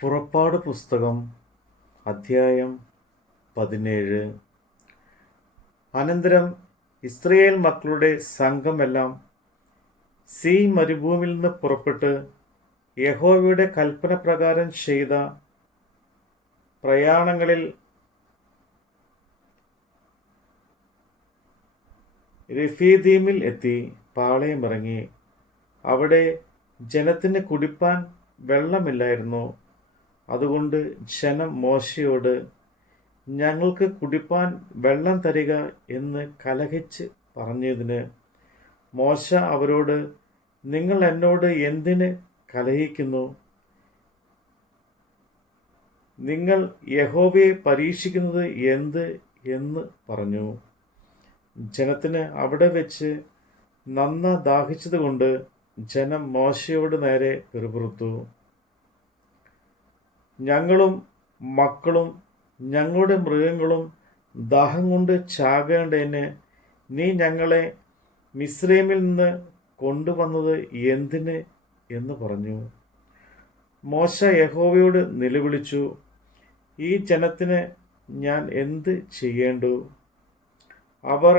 പുറപ്പാട് പുസ്തകം അധ്യായം 17. അനന്തരം ഇസ്രായേൽ മക്കളുടെ സംഘമെല്ലാം സീൻ മരുഭൂമിയിൽ നിന്ന് പുറപ്പെട്ട് യഹോവയുടെ കൽപ്പന പ്രകാരം ചെയ്ത പ്രയാണങ്ങളിൽ രഫീദീമിൽ എത്തി പാളയമിറങ്ങി. അവിടെ ജനത്തിന് കുടിപ്പാൻ വെള്ളമില്ലായിരുന്നു. അതുകൊണ്ട് ജനം മോശയോട്, ഞങ്ങൾക്ക് കുടിപ്പാൻ വെള്ളം തരിക എന്ന് കലഹിച്ച് പറഞ്ഞതിന് മോശ അവരോട്, നിങ്ങൾ എന്നോട് എന്തിന് കലഹിക്കുന്നു? നിങ്ങൾ യഹോവയെ പരീക്ഷിക്കുന്നത് എന്ത് എന്ന് പറഞ്ഞു. ജനത്തിന് അവിടെ വെച്ച് നന്ന ദാഹിച്ചതുകൊണ്ട് ജനം മോശയോട് നേരെ പിറുപിറുത്തു. ഞങ്ങളും മക്കളും ഞങ്ങളുടെ മൃഗങ്ങളും ദാഹം കൊണ്ട് ചാകേണ്ടതിന് നീ ഞങ്ങളെ മിസ്രൈമിൽ നിന്ന് കൊണ്ടുവന്നത് എന്തിന് എന്ന് പറഞ്ഞു. മോശ യഹോവയോട് നിലവിളിച്ചു, ഈ ജനത്തിന് ഞാൻ എന്ത് ചെയ്യേണ്ടു? അവർ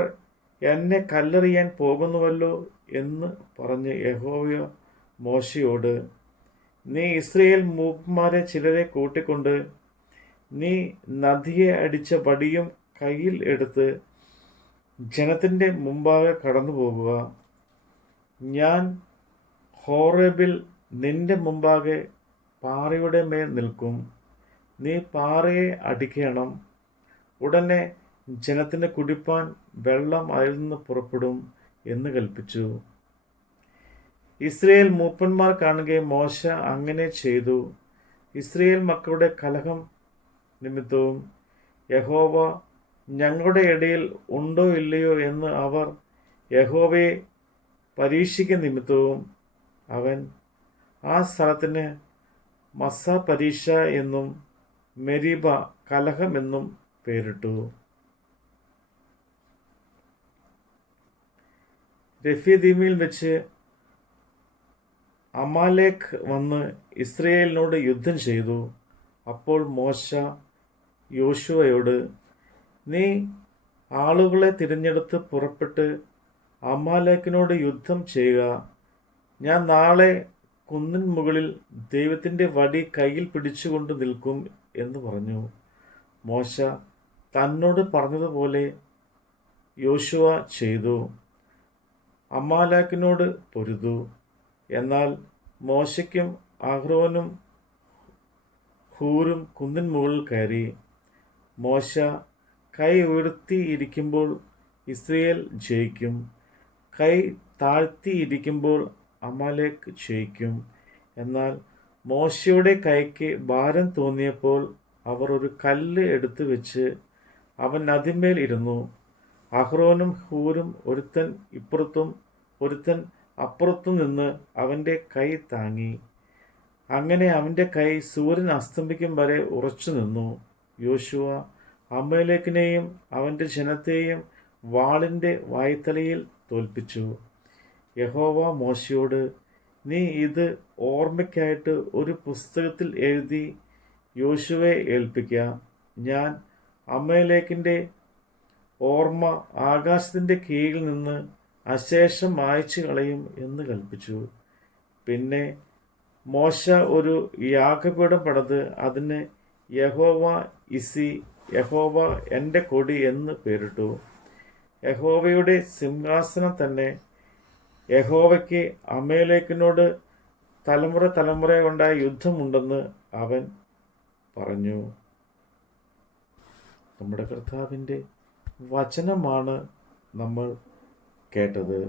എന്നെ കല്ലെറിയാൻ പോകുന്നുവല്ലോ എന്ന് പറഞ്ഞ് യഹോവ മോശയോട്, നീ ഇസ്രായേൽ മൂപ്പന്മാരെ ചിലരെ കൂട്ടിക്കൊണ്ട് നീ നദിയെ അടിച്ച വടിയും കയ്യിൽ എടുത്ത് ജനത്തിൻ്റെ മുമ്പാകെ കടന്നു പോകുക. ഞാൻ ഹോറേബിൽ നിന്റെ മുമ്പാകെ പാറയുടെ മേൽ നിൽക്കും. നീ പാറയെ അടിക്കണം. ഉടനെ ജനത്തിന് കുടിപ്പാൻ വെള്ളം അതിൽ നിന്ന് പുറപ്പെടും എന്ന് കൽപ്പിച്ചു. ഇസ്രായേൽ മൂപ്പന്മാർ കാണുകയും മോശ അങ്ങനെ ചെയ്തു. ഇസ്രായേൽ മക്കളുടെ കലഹം നിമിത്തവും യഹോവ ഞങ്ങളുടെ ഇടയിൽ ഉണ്ടോ ഇല്ലയോ എന്ന് അവർ യഹോവയെ പരീക്ഷിക്കുന്ന നിമിത്തവും അവൻ ആ സ്ഥലത്തിന് മസ്സ പരീക്ഷ എന്നും മെരീബ കലഹം എന്നും പേരിട്ടു. രഫീദീമിൽ വെച്ച് അമാലേക്ക് വന്ന് ഇസ്രായേലിനോട് യുദ്ധം ചെയ്തു. അപ്പോൾ മോശ യോശുവയോട്, നീ ആളുകളെ തിരഞ്ഞെടുത്ത് പുറപ്പെട്ട് അമാലേക്കിനോട് യുദ്ധം ചെയ്യുക. ഞാൻ നാളെ കുന്നിൻ മുകളിൽ ദൈവത്തിൻ്റെ വടി കയ്യിൽ പിടിച്ചുകൊണ്ട് നിൽക്കും എന്ന് പറഞ്ഞു. മോശ തന്നോട് പറഞ്ഞതുപോലെ യോശുവ ചെയ്തു. അമാലേക്കിനോട് പൊരുതു. എന്നാൽ മോശയ്ക്കും അഹ്റോനും ഹൂരും കുന്നിൻ മുകളിൽ കയറി. മോശ കൈ ഉയർത്തിയിരിക്കുമ്പോൾ ഇസ്രായേൽ ജയിക്കും, കൈ താഴ്ത്തിയിരിക്കുമ്പോൾ അമാലേക്ക് ജയിക്കും. എന്നാൽ മോശയുടെ കൈക്ക് ഭാരം തോന്നിയപ്പോൾ അവർ ഒരു കല്ല് എടുത്തു വെച്ച് അവൻ അതിന്മേൽ ഇരുന്നു. അഹ്റോനും ഹൂരും ഒരുത്തൻ ഇപ്പുറത്തും ഒരുത്തൻ അപ്പുറത്തു നിന്ന് അവൻ്റെ കൈ താങ്ങി. അങ്ങനെ അവൻ്റെ കൈ സൂര്യൻ അസ്തമിക്കും വരെ ഉറച്ചു നിന്നു. യോശുവ അമാലേക്കിനെയും അവൻ്റെ ജനത്തെയും വാളിൻ്റെ വായ്ത്തലയിൽ തോൽപ്പിച്ചു. യഹോവ മോശയോട്, നീ ഇത് ഓർമ്മയ്ക്കായിട്ട് ഒരു പുസ്തകത്തിൽ എഴുതി യോശുവയെ ഏൽപ്പിക്കുക. ഞാൻ അമാലേക്കിൻ്റെ ഓർമ്മ ആകാശത്തിൻ്റെ കീഴിൽ നിന്ന് അശേഷം മായ്ച്ചു കളയും എന്ന് കൽപ്പിച്ചു. പിന്നെ മോശ ഒരു യാഗപീഠം പണിത് അതിന് യഹോവ ഇസി, യഹോവ എൻ്റെ കൊടി എന്ന് പേരിട്ടു. യഹോവയുടെ സിംഹാസനം തന്നെ. യഹോവയ്ക്ക് അമാലേക്കിനോട് തലമുറ തലമുറയുണ്ടായ യുദ്ധമുണ്ടെന്ന് അവൻ പറഞ്ഞു. നമ്മുടെ കർത്താവിൻ്റെ വചനമാണ് നമ്മൾ കേട്ടത്.